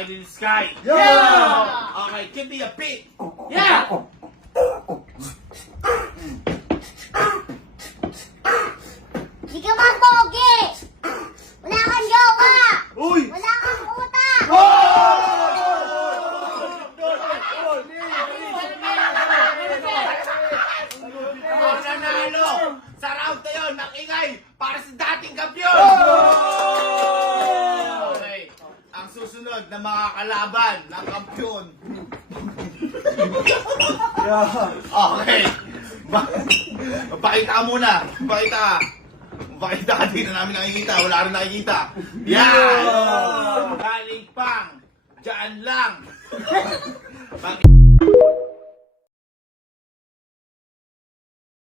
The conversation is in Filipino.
akin din Sky. Yeah! Okay, give me a beat. Yeah! Di ka man pogi! Wala kang jowa! Uy! Wala kang utang! Ang nanalo sa round na yun ng ingay para sa dating kampiyon! Okay, ang susunod na mga kalaban ng kampiyon. Okay. Pakita ka muna. Pakita. Pakita ka, di na namin nakikita. Wala rin nakikita. Yan! Galing pang. Diyan lang.